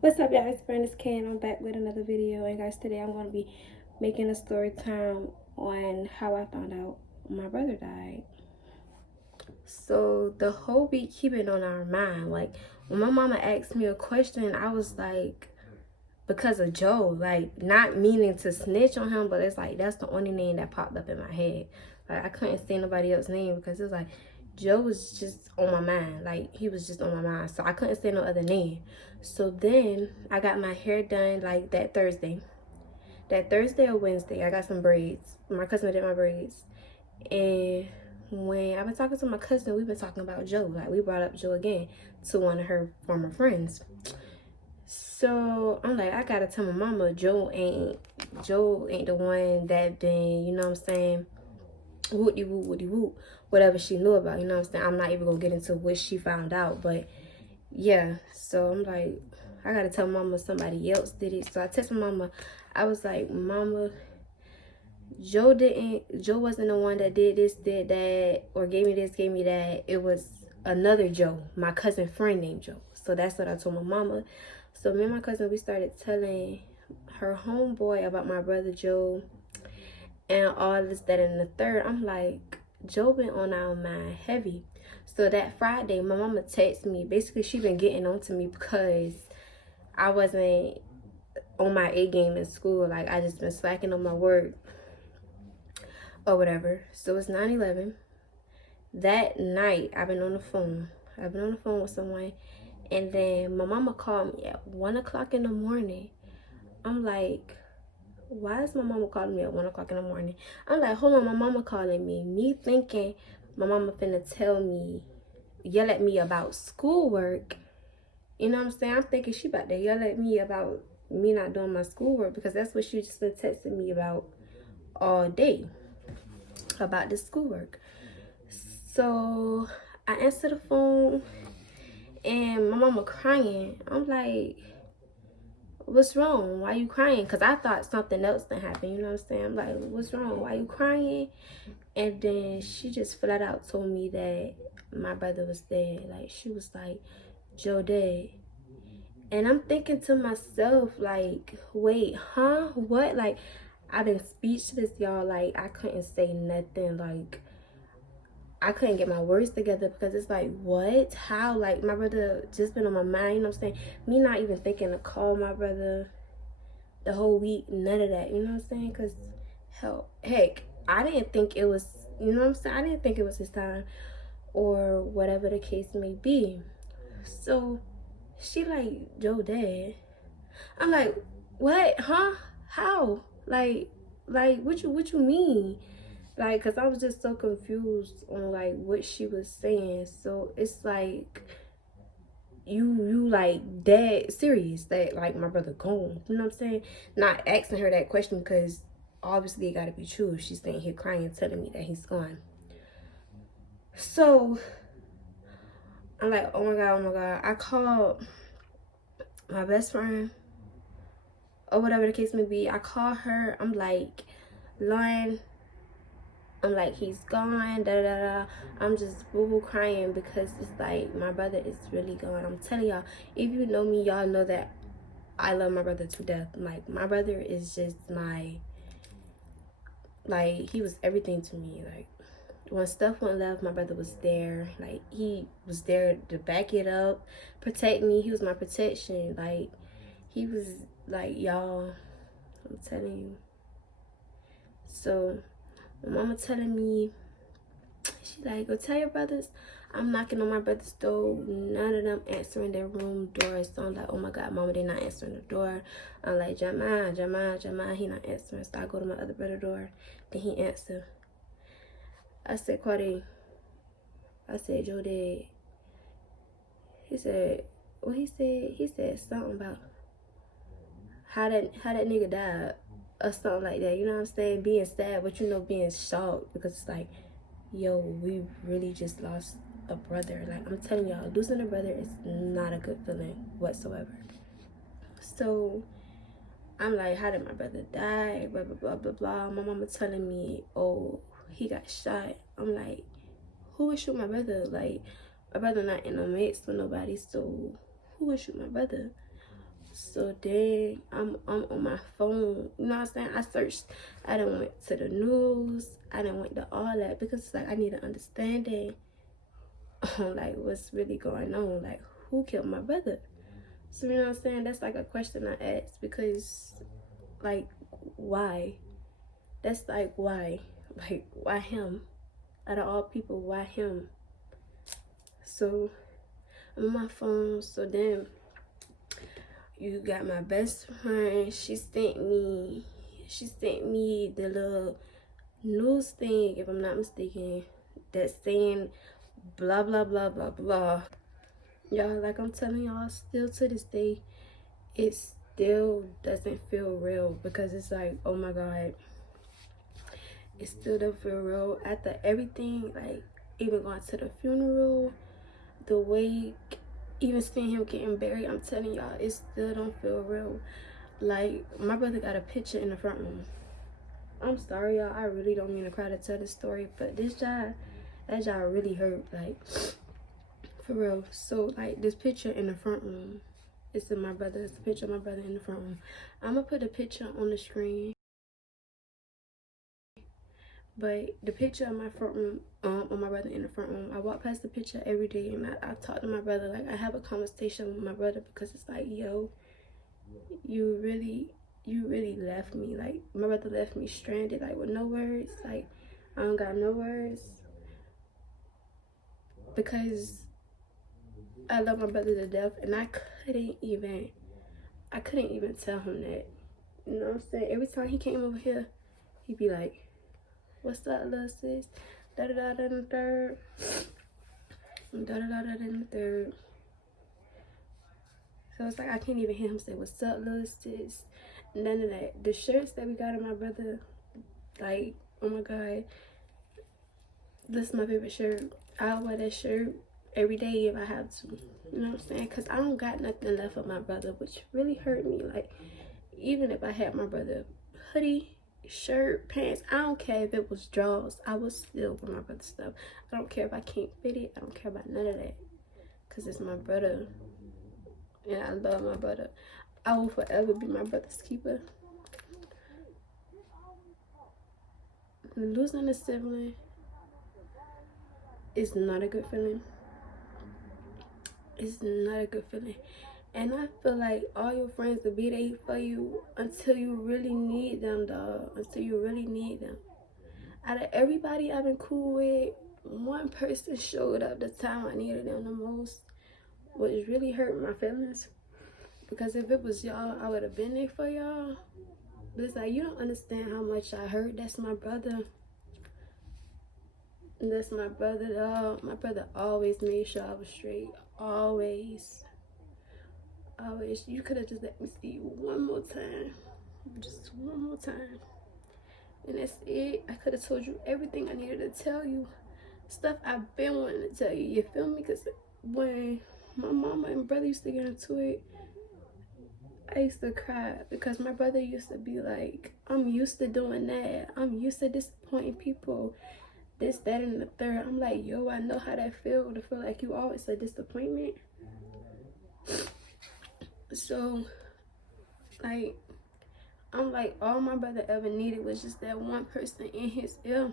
What's up, y'all? It's Brandis K, and I'm back with another video. And guys, today I'm going to be making a story time on how I found out my brother died. So the whole week he been on our mind. Like when my mama asked me a question, I was like, because of Joe, like not meaning to snitch on him, but it's like that's the only name that popped up in my head. Like I couldn't say nobody else's name because it was like Joe was just on my mind. Like he was just on my mind, so I couldn't say no other name. So then I got my hair done like that Thursday or Wednesday. I got some braids. My cousin did my braids, and when I've been talking to my cousin, we've been talking about Joe. Like we brought up Joe again to one of her former friends. So I'm like, I gotta tell my mama Joe ain't the one that been, you know what I'm saying, woody whoop, whatever she knew about, you know what I'm saying. I'm not even gonna get into what she found out, but yeah. So I'm like, I gotta tell mama somebody else did it. So I texted my mama. I was like, Mama, Joe wasn't the one that did this, did that, or gave me this, gave me that. It was another Joe, my cousin friend named Joe. So that's what I told my mama. So me and my cousin, we started telling her homeboy about my brother Joe and all this, that, and the third. I'm like, Joe been on our mind heavy. So that Friday, my mama texted me. Basically, she been getting on to me because I wasn't on my A game in school. Like, I just been slacking on my work or whatever. So it's 9/11. That night, I've been on the phone. I've been on the phone with someone. And then my mama called me at 1 o'clock in the morning. I'm like, why is my mama calling me at 1 o'clock in the morning? I'm like, hold on, my mama calling me. Me thinking my mama finna tell me, yell at me about schoolwork. You know what I'm saying? I'm thinking she about to yell at me about me not doing my schoolwork, because that's what she just been texting me about all day, about this schoolwork. So I answer the phone and my mama crying. I'm like, what's wrong? Why you crying? Because I thought something else done happened. You know what I'm saying? I'm like, what's wrong? Why you crying? And then she just flat out told me that my brother was dead. Like, she was like, Joe dead. And I'm thinking to myself, like, wait, huh? What? Like, I've been speechless, y'all. Like, I couldn't say nothing. Like, I couldn't get my words together, because it's like, what? How? Like, my brother just been on my mind, you know what I'm saying? Me not even thinking to call my brother the whole week, none of that, you know what I'm saying? Because, heck, I didn't think it was, you know what I'm saying? I didn't think it was his time, or whatever the case may be. So, she like, Joe dead. I'm like, what? Huh? How? Like, what you mean? Like, cause I was just so confused on like what she was saying. So it's like, you like dead serious that like my brother gone? You know what I'm saying? Not asking her that question, because obviously it gotta be true if she's staying here crying and telling me that he's gone. So I'm like, oh my god. I called my best friend, or whatever the case may be. I call her. I'm like, Lauren, I'm like, he's gone, da da da. I'm just boo-boo crying, because it's like, my brother is really gone. I'm telling y'all, if you know me, y'all know that I love my brother to death. Like, my brother is just like, he was everything to me. Like, when stuff went left, my brother was there. Like, he was there to back it up, protect me. He was my protection. Like, he was like, y'all, I'm telling you. So my mama telling me, she like, go tell your brothers I'm knocking on my brother's door. None of them answering their room doors. So I'm like, oh my god, mama, they not answering the door. I'm like, Jamal, he not answering. So I go to my other brother's door. Then he answer. I said, Cordy. I said, Joe dead. He said, what he said? He said something about how that nigga died, or something like that. You know what I'm saying? Being sad, but you know, being shocked, because it's like, yo, we really just lost a brother. Like, I'm telling y'all, losing a brother is not a good feeling whatsoever. So I'm like, how did my brother die? Blah blah blah blah blah. My mama telling me, oh, he got shot. I'm like, who would shoot my brother? Like, my brother not in no mix with nobody, so who would shoot my brother? So then I'm on my phone. You know what I'm saying? I searched. I done went to the news. I done went to all that because it's like I need an understanding on like what's really going on. Like who killed my brother? So you know what I'm saying? That's like a question I asked because like why? That's like why? Like why him? Out of all people, why him? So I'm on my phone. So then you got my best friend. She sent me the little news thing, if I'm not mistaken, that's saying blah blah blah blah blah. Y'all, like I'm telling y'all, still to this day, it still doesn't feel real because it's like, oh my god, it still doesn't feel real after everything. Like even going to the funeral, the wake, even seeing him getting buried, I'm telling y'all, it still don't feel real. Like my brother got a picture in the front room. I'm sorry y'all, I really don't mean to cry to tell this story, but that job really hurt, like for real. So like this picture in the front room, it's in my brother. It's a picture of my brother in the front room. I'm gonna put a picture on the screen, but the picture of my front room, on my brother in the front room, I walk past the picture every day and I talk to my brother. Like I have a conversation with my brother because it's like, yo, you really left me. Like my brother left me stranded, like with no words. Like I don't got no words because I love my brother to death, and I couldn't even tell him that. You know what I'm saying? Every time he came over here, he'd be like, "What's up, little sis?" Da da da da da third. Da da da da da da third. So it's like I can't even hear him say, "What's up, little sis?" None of that. The shirts that we got in my brother, like, oh my god, this is my favorite shirt. I'll wear that shirt every day if I have to. You know what I'm saying? Because I don't got nothing left of my brother, which really hurt me. Like, even if I had my brother hoodie, shirt, pants, I don't care if it was drawers, I would still wear my brother's stuff. I don't care if I can't fit it. I don't care about none of that. Because it's my brother. And I love my brother. I will forever be my brother's keeper. Losing a sibling is not a good feeling. It's not a good feeling. And I feel like all your friends will be there for you until you really need them, dog. Until you really need them. Out of everybody I've been cool with, one person showed up the time I needed them the most, which really hurt my feelings. Because if it was y'all, I would have been there for y'all. But it's like, you don't understand how much I hurt. That's my brother. That's my brother, dog. My brother always made sure I was straight. Always. Always. You could have just let me see you one more time. Just one more time. And that's it. I could have told you everything I needed to tell you. Stuff I've been wanting to tell you. You feel me? Because when my mama and brother used to get into it, I used to cry because my brother used to be like, I'm used to doing that. I'm used to disappointing people. This, that, and the third. I'm like, yo, I know how that feel to feel like you always a disappointment. So, like, I'm like, all my brother ever needed was just that one person in his ear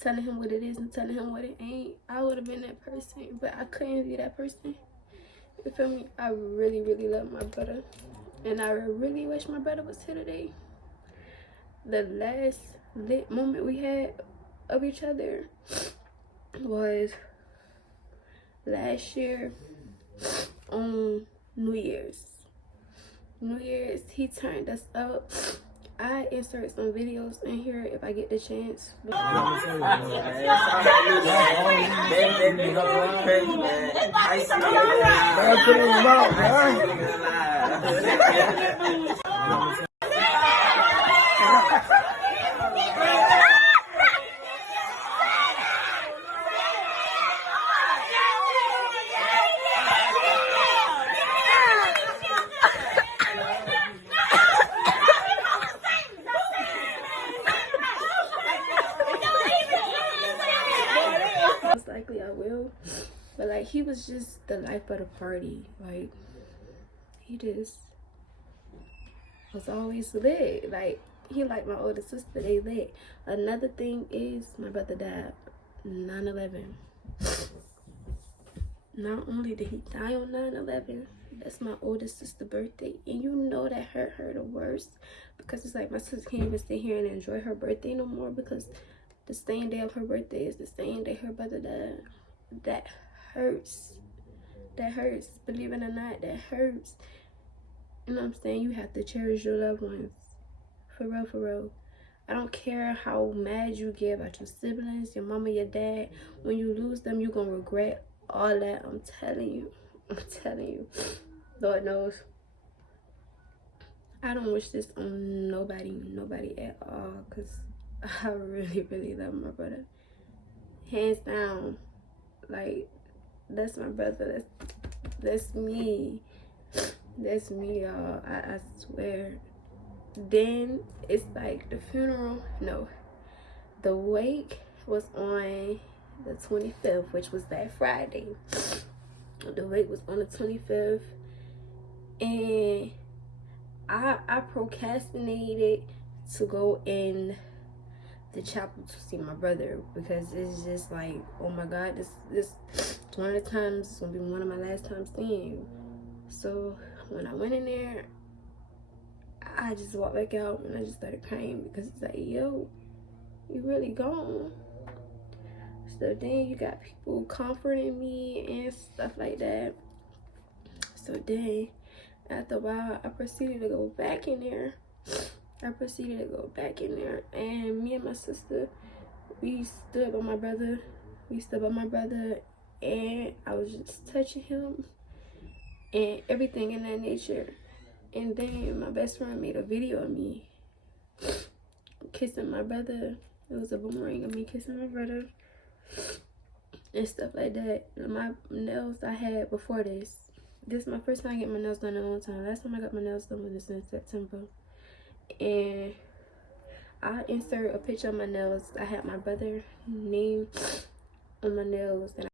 telling him what it is and telling him what it ain't. I would have been that person, but I couldn't be that person. You feel me? I really, really love my brother. And I really wish my brother was here today. The last lit moment we had of each other was last year on New Year's. New Year's, he turned us up. I insert some videos in here if I get the chance. Most likely I will, but like he was just the life of the party. Like he just was always lit. Like, he like my older sister, they lit. Another thing is my brother died 9/11. Not only did he die on 9/11, that's my oldest sister's birthday, and you know that hurt her the worst, because it's like my sister can't even sit here and enjoy her birthday no more, because the same day of her birthday is the same day her brother died. That hurts. That hurts. Believe it or not, that hurts. You know what I'm saying? You have to cherish your loved ones. For real, for real. I don't care how mad you get about your siblings, your mama, your dad. When you lose them, you're gonna regret all that. I'm telling you. I'm telling you. Lord knows. I don't wish this on nobody at all, because I really, really love my brother. Hands down. Like, that's my brother. That's me. That's me, y'all. I swear. Then it's like the funeral. No, the wake was on the 25th, which was that Friday. The wake was on the 25th, and I procrastinated to go in the chapel to see my brother, because it's just like, oh my God, this is one of the times, it's gonna be one of my last times seeing you. So when I went in there, I just walked back out and I just started crying, because it's like, yo, you really gone. So then you got people comforting me and stuff like that. So then after a while, I proceeded to go back in there. And me and my sister, we stood by my brother. And I was just touching him and everything in that nature. And then my best friend made a video of me kissing my brother. It was a boomerang of me kissing my brother and stuff like that. My nails I had before this. This is my first time getting my nails done in a long time. Last time I got my nails done was in September. And I insert a picture of my nails. I had my brother's name on my nails, and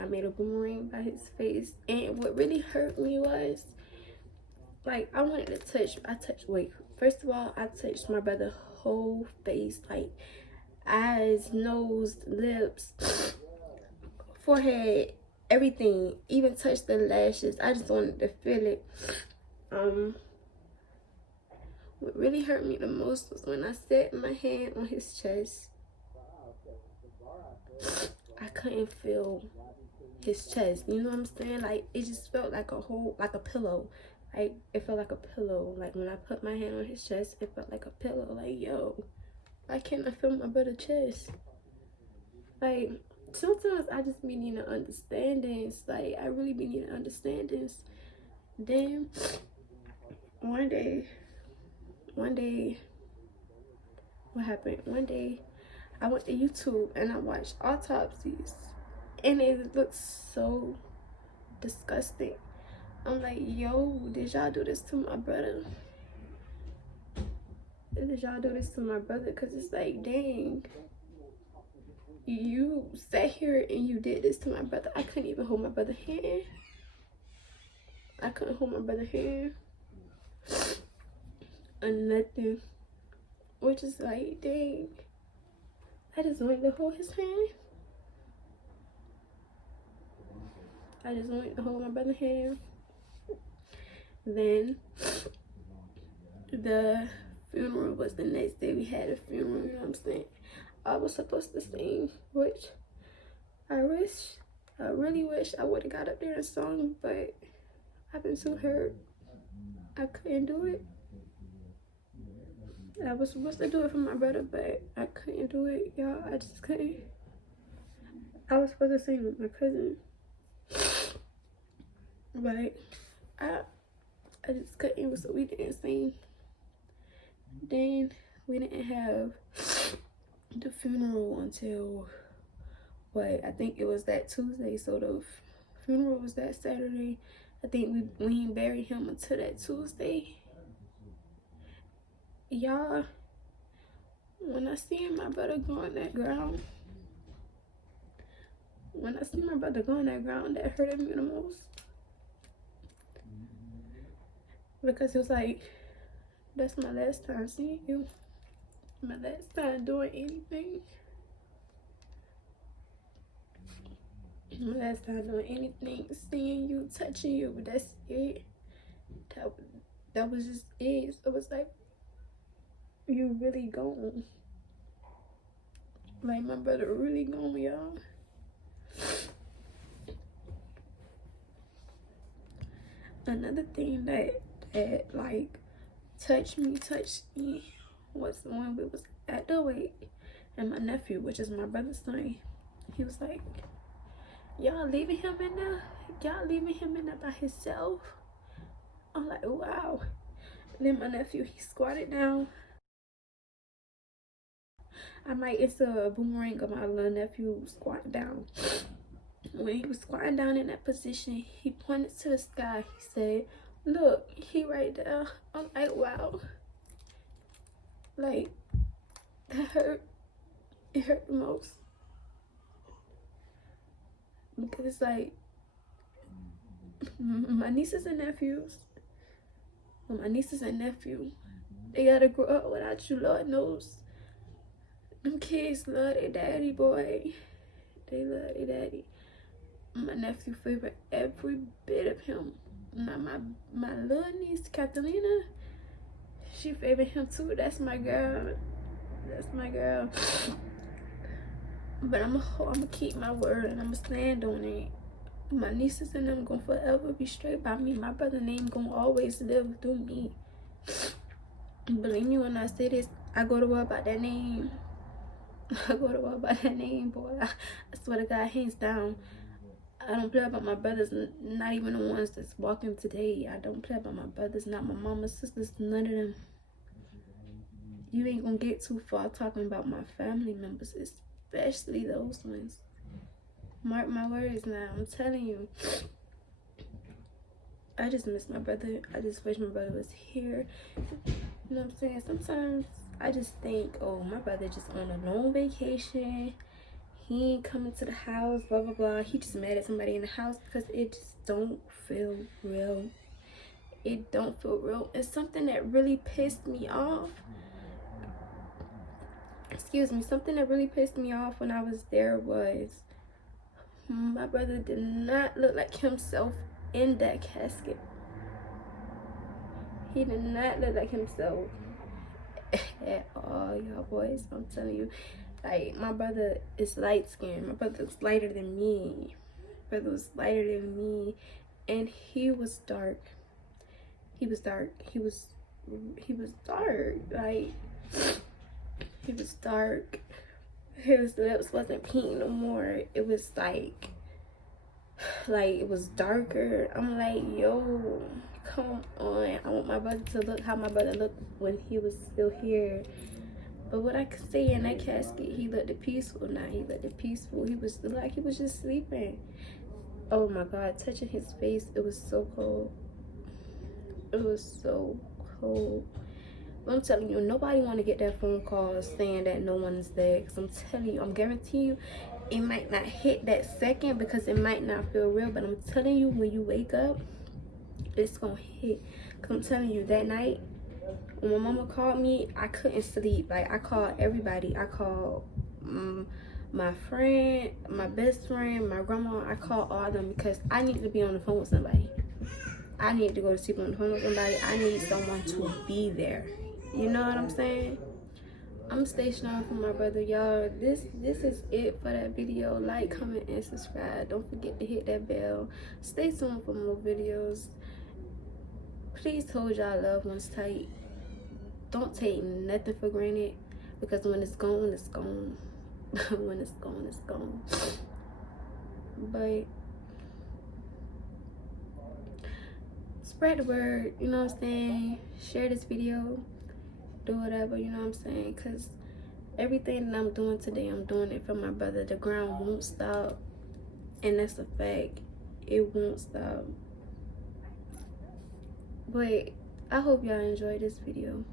I made a boomerang by his face. And what really hurt me was, like, I wanted to first of all, I touched my brother's whole face, like eyes, nose, lips, forehead, everything, even touched the lashes. I just wanted to feel it. What really hurt me the most was when I set my hand on his chest. I couldn't feel his chest, you know what I'm saying? Like, it just felt like like a pillow. Like, it felt like a pillow. Like, when I put my hand on his chest, it felt like a pillow. Like, yo, why can't I feel my brother's chest? Like, sometimes I just be needing understandings. Like, I really be needing understandings. Then one day, what happened? One day, I went to YouTube and I watched autopsies, and it looked so disgusting. I'm like, yo, did y'all do this to my brother? Because it's like, dang, you sat here and you did this to my brother. I couldn't even hold my brother's hand. Or nothing. Which is like, dang, I just wanted to hold his hand. I just wanted to hold my brother's hand. Then the funeral was the next day. We had a funeral, you know what I'm saying? I was supposed to sing, which I really wish I would have got up there and sung, but I've been too hurt. I couldn't do it. I was supposed to do it for my brother, but I couldn't do it, y'all. I just couldn't. I was supposed to sing with my cousin, but I just couldn't, so we didn't sing. Then we didn't have the funeral until, I think it was that Tuesday. So the funeral was that Saturday. I think we didn't bury him until that Tuesday. Y'all, when I seen my brother go on that ground, that hurted me the most. because it was like, that's my last time seeing you. My last time doing anything. My last time doing anything, seeing you, touching you, that's it. That, that was just it. So it was like, you really gone. Like, my brother really gone, y'all. Another thing that like touched me was when we was at the wake, and my nephew, which is my brother's son, he was like, y'all leaving him in there? Y'all leaving him in there by himself? I'm like, wow. And then my nephew, he squatted down. I might insert a boomerang of my little nephew squatting down. When he was squatting down in that position, he pointed to the sky. He said, look, he right there. I'm like, wow. Like, that hurt. It hurt the most. Because it's like, my nieces and nephews, they gotta grow up without you, Lord knows. Them kids love their daddy, boy. They love their daddy. My nephew favorite every bit of him. Now my little niece, Catalina, she favorite him too. That's my girl. That's my girl. But I'm gonna keep my word and I'm gonna stand on it. My nieces and them gonna forever be straight by me. My brother's name gonna always live through me. Believe me when I say this, I go to war about that name. I go to war about that name, boy. I swear to God, hands down. I don't play about my brothers, not even the ones that's walking today. I don't play about my brothers, not my mama's sisters, none of them. You ain't gonna get too far talking about my family members, especially those ones. Mark my words now, I'm telling you. I just miss my brother. I just wish my brother was here. You know what I'm saying? Sometimes I just think, oh, my brother just on a long vacation. He ain't coming to the house, blah, blah, blah. He just mad at somebody in the house because it just don't feel real. It don't feel real. And something that really pissed me off, something that really pissed me off when I was there was my brother did not look like himself in that casket. He did not look like himself at all, y'all boys. I'm telling you. Like, my brother is light skinned. My brother's lighter than me. My brother was lighter than me. And he was dark. He was dark. He was dark. Like, he was dark. His lips wasn't pink no more. It was like it was darker. I'm like, yo, come on. I want my brother to look how my brother looked when he was still here. But what I could say in that casket, he looked peaceful now. He looked peaceful. He was like he was just sleeping. Oh my God, touching his face, it was so cold. It was so cold. But I'm telling you, nobody want to get that phone call saying that no one's there. Because I'm telling you, I'm guaranteeing you, it might not hit that second because it might not feel real. But I'm telling you, when you wake up, it's going to hit. Because I'm telling you, that night, when my mama called me, I couldn't sleep. Like, I called everybody. I called my friend, my best friend, my grandma. I called all of them because I need to be on the phone with somebody. I need to go to sleep on the phone with somebody. I need someone to be there. You know what I'm saying? I'm stay strong for my brother, y'all. This is it for that video. Like, comment, and subscribe. Don't forget to hit that bell. Stay tuned for more videos. Please hold y'all loved ones tight. Don't take nothing for granted, because when it's gone, it's gone. When it's gone, it's gone. But spread the word, you know what I'm saying? Share this video. Do whatever, you know what I'm saying? Because everything that I'm doing today, I'm doing it for my brother. The ground won't stop, and that's a fact. It won't stop. But I hope y'all enjoyed this video.